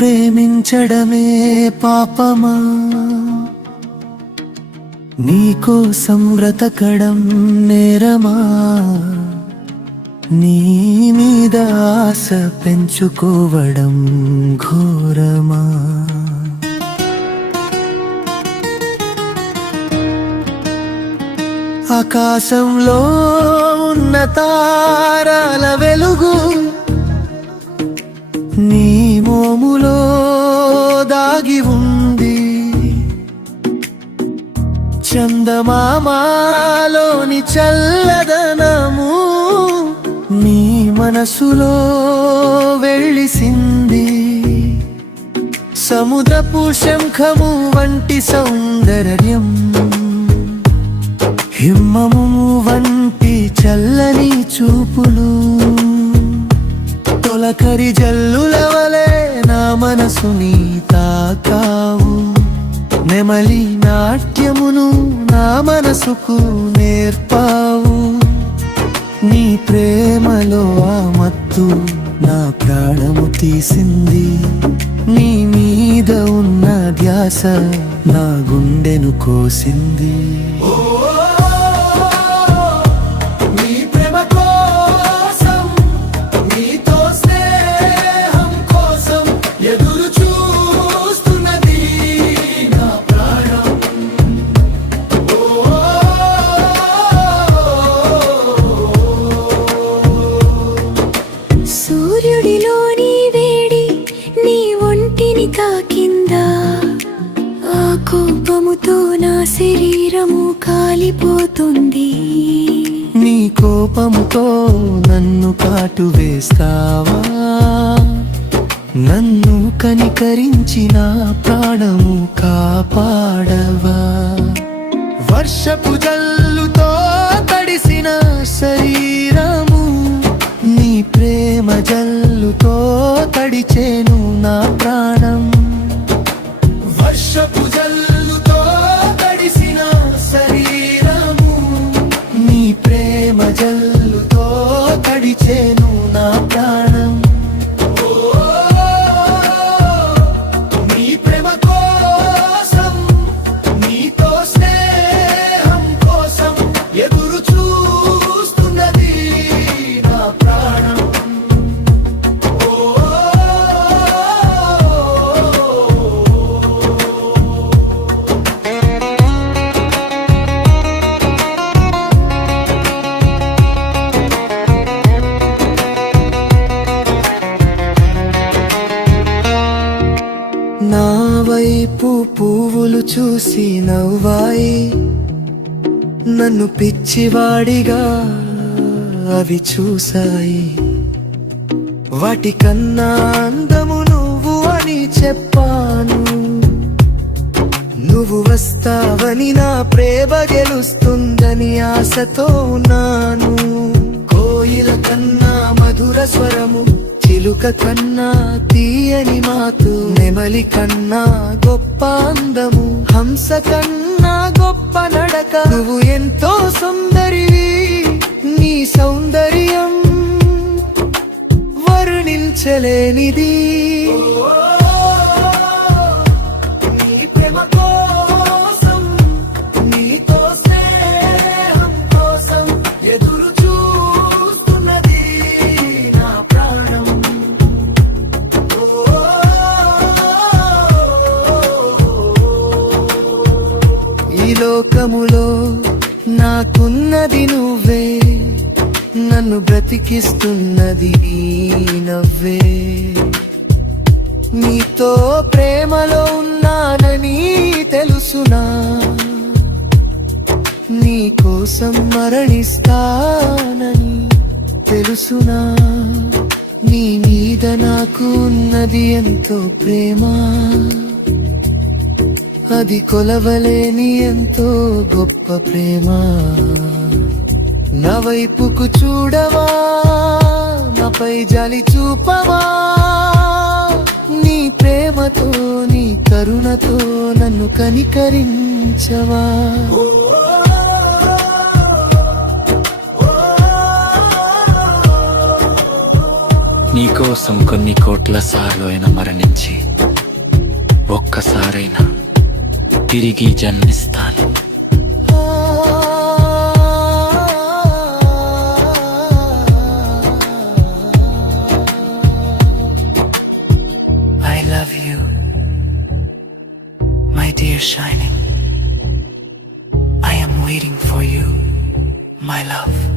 ప్రేమించడమే పాపమా, నీకోసం బ్రతకడం నేరమా, నీ మీద ఆశ పెంచుకోవడం ఘోరమా. ఆకాశంలో ఉన్న తారాల వెలుగు నీ మోములో దాగి ఉంది, చందమామలోని చల్లదనము నీ మనసులో వెళ్లిసింది. సముద్రపు శంఖము వంటి సౌందర్యం, హిమము వంటి చల్లని చూపులు, తొలకరి జల్లుల వలె నా మనసుని తాకావు. నెమలి నాట్యమును నా మనసుకు నేర్పావు. నీ ప్రేమలో ఆ మత్తు నా ప్రాణము తీసింది. నీ మీద ఉన్న ధ్యాస నా గుండెను కోసింది. సూర్యుడిలోని వేడి నీ ఒంటిని తాకిందా, ఆ కోపముతో నా శరీరము కాలిపోతుంది. నీ కోపముతో నన్ను కాటు వేస్తావా, నన్ను కనికరించి నా ప్రాణము కాపాడవా. వర్షపు జల్లుతో తడిసిన శరీరము నీ ప్రేమ జల్లుతో తడిచేను నా ప్రాణం. వర్షపు జల్లుతో తడిసిన శరీరము నీ ప్రేమ జల్లుతో తడిచేను నా ప్రాణం. నీ ప్రేమ కోసం, నీతో స్నేహం కోసం ఎదురు చూస్తున్నది నా ప్రాణం. నా వైపు పువ్వులు చూసి నవ్వాయి, నన్ను పిచ్చివాడిగా అవి చూసాయి. వాటికన్నా అందము నువ్వు అని చెప్పాను. నువ్వు వస్తావని నా ప్రేమ గెలుస్తుందని ఆశతో ఉన్నాను. కోయిల కన్నా మధుర స్వరము, చిలుక కన్నా తీయని మాటు, నెమలి కన్నా గొప్ప అందము, హంస కన్నా గొప్ప నడక. నువ్వు ఎంతో సుందరివి, నీ సౌందర్యం వర్ణించలేనిది. నీ ప్రేమ కోసం, నీతో స్నేహం కోసం ఎదురు చూస్తున్నది నా ప్రాణం. ఈ లోకములో నాకున్నది నువ్వే, నన్ను బ్రతికిస్తున్నది నీ నవ్వే. నీతో ప్రేమలో ఉన్నానని తెలుసునా, నీ కోసం మరణిస్తానని తెలుసునా. నీ మీద నాకు ఉన్నది ఎంతో ప్రేమ, అది కొలవలేని ఎంతో గొప్ప ప్రేమ. నా వైపుకు చూడవా, నాపై జాలి చూపవా. నీ ప్రేమతో, నీ కరుణతో నన్ను కనికరించవా. నీకోసం కొన్ని కోట్ల సార్లు అయినా మరణించి ఒక్కసారైనా తిరిగి జన్మిస్తాను. I love you, my dear Shining. I am waiting for you, my love.